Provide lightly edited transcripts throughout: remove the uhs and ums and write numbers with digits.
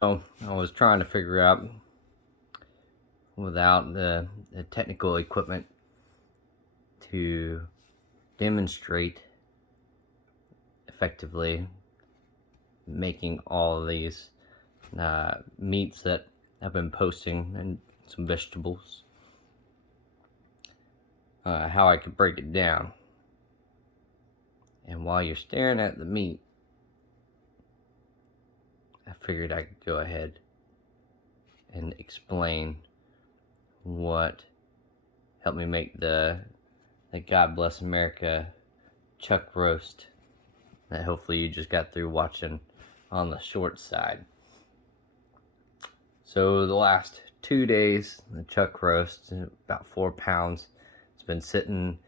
So I was trying to figure out, without the technical equipment, to demonstrate effectively making all of these meats that I've been posting and some vegetables, how I could break it down. And while you're staring at the meat, I figured I could go ahead and explain what helped me make the God Bless America chuck roast that hopefully you just got through watching on the short side. So the last 2 days, the chuck roast, about 4 pounds, it's been sitting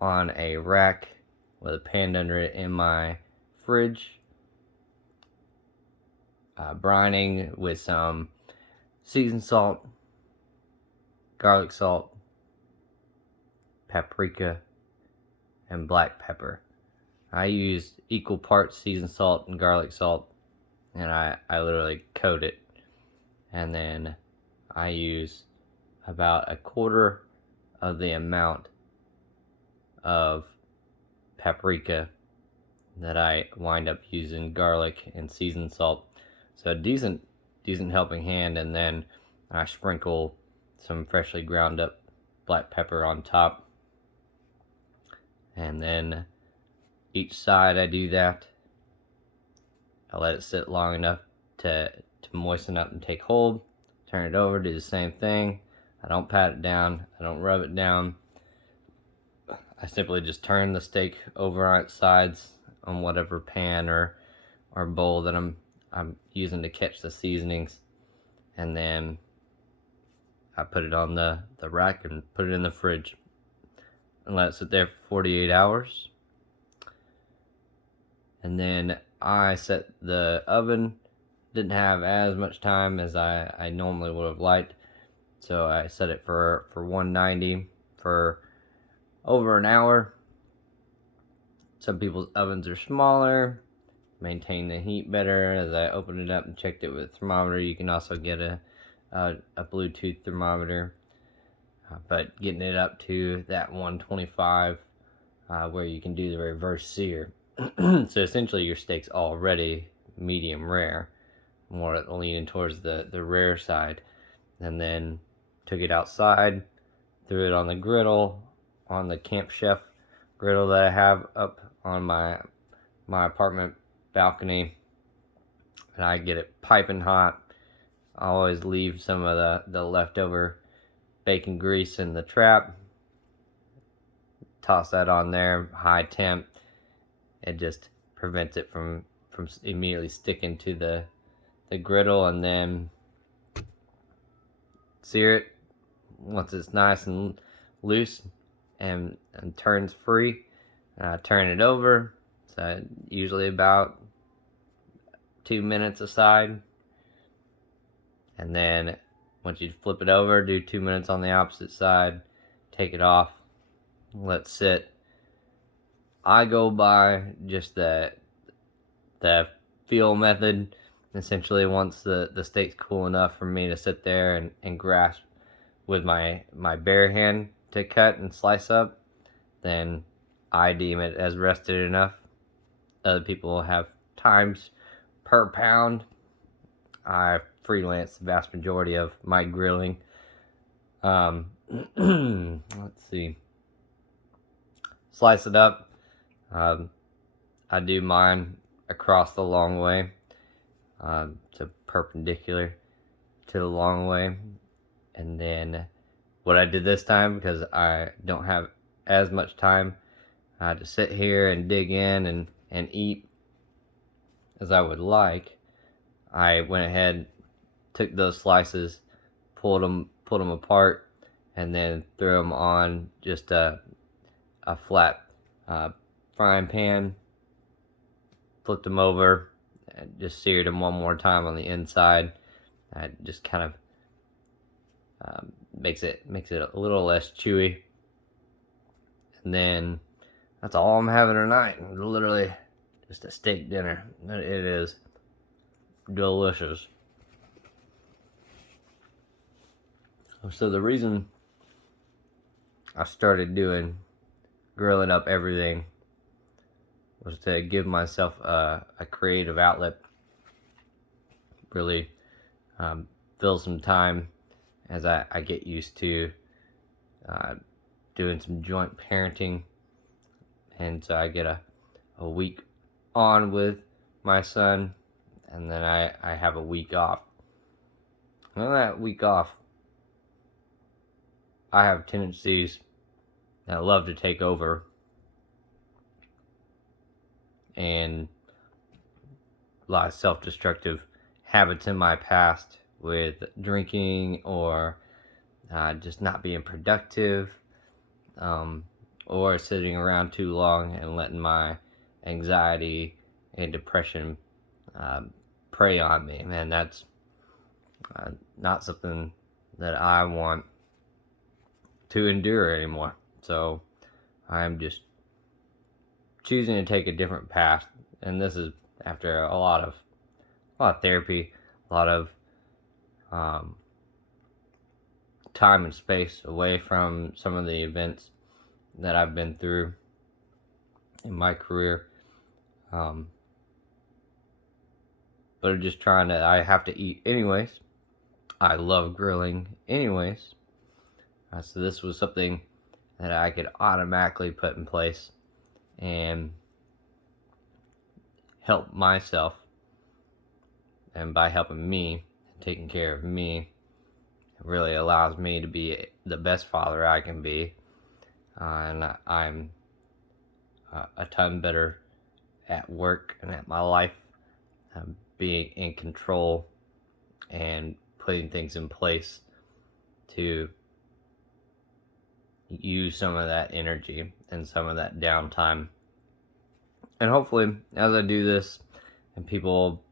on a rack with a pan under it in my fridge, brining with some seasoned salt, garlic salt, paprika, and black pepper. I used equal parts seasoned salt and garlic salt, and I literally coat it. And then I use about a quarter of the amount of paprika that I wind up using garlic and seasoned salt. So a decent helping hand, and then I sprinkle some freshly ground up black pepper on top. And then each side I do that. I let it sit long enough to moisten up and take hold. Turn it over, do the same thing. I don't pat it down, I don't rub it down. I simply just turn the steak over on its sides on whatever pan or bowl that I'm using to catch the seasonings, and then I put it on the rack and put it in the fridge and let it sit there for 48 hours. And then I set the oven. Didn't have as much time as I normally would have liked, so I set it for 190 for over an hour. Some people's ovens are smaller, maintain the heat better. As I opened it up and checked it with a thermometer, you can also get a Bluetooth thermometer, but getting it up to that 125 where you can do the reverse sear. So essentially your steak's already medium rare, more leaning towards the rare side. And then took it outside, threw it on the griddle, on the Camp Chef griddle that I have up on my apartment balcony, and I get it piping hot. I always leave some of the leftover bacon grease in the trap. Toss that on there, high temp. It just prevents it from immediately sticking to the griddle, and then sear it once it's nice and loose and turns free. Turn it over, so usually about 2 minutes aside, and then once you flip it over, do 2 minutes on the opposite side, take it off, let it sit. I go by just the feel method. Essentially, once the steak's cool enough for me to sit there and grasp with my bare hand to cut and slice up, then I deem it as rested enough. Other people have times per pound. I freelance the vast majority of my grilling. Let's see. Slice it up. I do mine across the long way, so perpendicular to the long way. And then what I did this time, because I don't have as much time to sit here and dig in and eat as I would like, I went ahead, took those slices, pulled them apart, and then threw them on just a flat frying pan, flipped them over, and just seared them one more time on the inside. Just kind of makes it a little less chewy. And then that's all I'm having tonight. Literally just a steak dinner. It is delicious. So the reason I started doing grilling up everything was to give myself a creative outlet, really fill some time as I get used to uh, doing some joint parenting. And so I get a week on with my son, and then I have a week off. And on that week off, I have tendencies that love to take over, and a lot of self-destructive habits in my past with drinking or just not being productive, or sitting around too long and letting my anxiety and depression prey on me. Man, that's not something that I want to endure anymore. So I'm just choosing to take a different path, and this is after a lot of therapy, a lot of time and space away from some of the events that I've been through in my career. But I'm just trying to, I have to eat anyways. I love grilling anyways. So this was something that I could automatically put in place and help myself. And by helping me, taking care of me, it really allows me to be the best father I can be. And I'm a ton better at work and at my life, being in control and putting things in place to use some of that energy and some of that downtime. And hopefully, as I do this and people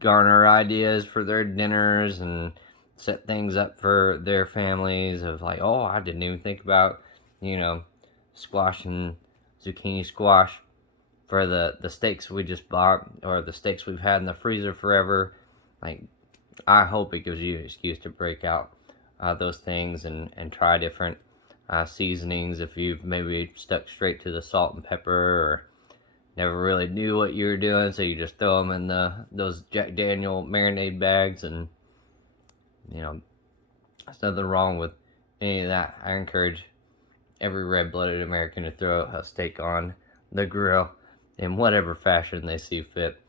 garner ideas for their dinners and set things up for their families of like, oh, I didn't even think about, squash and zucchini squash for the steaks we just bought, or the steaks we've had in the freezer forever. Like, I hope it gives you an excuse to break out those things and try different seasonings if you've maybe stuck straight to the salt and pepper, or never really knew what you were doing, so you just throw them in those Jack Daniel marinade bags. And there's nothing wrong with any of that. I encourage every red-blooded American to throw a steak on the grill in whatever fashion they see fit.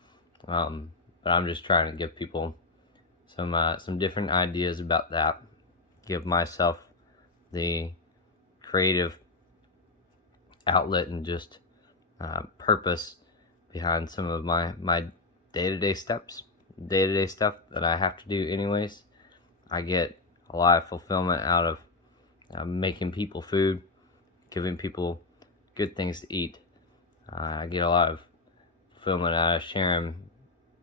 But I'm just trying to give people some different ideas about that. Give myself the creative outlet and just purpose behind some of my day-to-day stuff that I have to do anyways. I get a lot of fulfillment out of making people food, giving people good things to eat. I get a lot of fulfillment out of sharing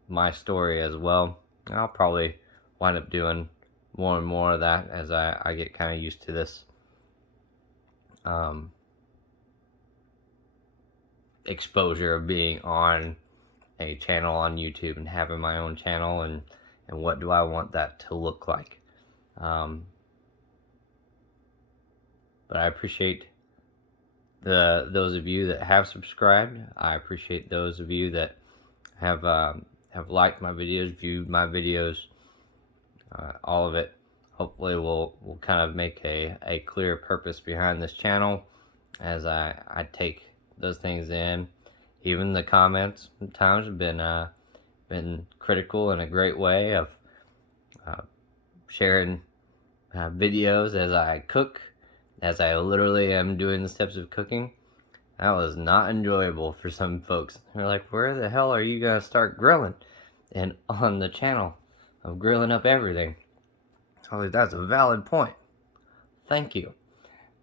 my story as well. I'll probably wind up doing more and more of that as I get kind of used to this exposure of being on a channel on YouTube and having my own channel, and what do I want that to look like. But I appreciate those of you that have subscribed. I appreciate those of you that have liked my videos, viewed my videos. All of it hopefully will kind of make a clear purpose behind this channel as I take those things in. Even the comments sometimes have been critical in a great way of sharing videos as I cook, as I literally am doing the steps of cooking. That was not enjoyable for some folks. They're like, where the hell are you gonna start grilling? And on the channel of grilling up everything. I was like, that's a valid point. Thank you.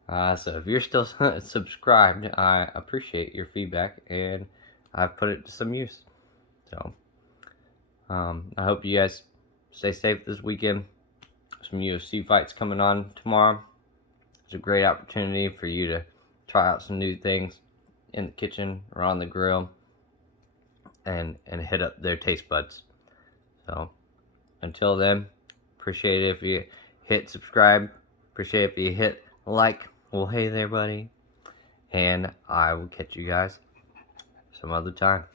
So if you're still subscribed, I appreciate your feedback, and I've put it to some use. So I hope you guys stay safe this weekend. Some UFC fights coming on tomorrow. It's a great opportunity for you to try out some new things in the kitchen or on the grill, and hit up their taste buds. So until then, appreciate it if you hit subscribe. Appreciate if you hit like. Well, hey there, buddy. And I will catch you guys some other time.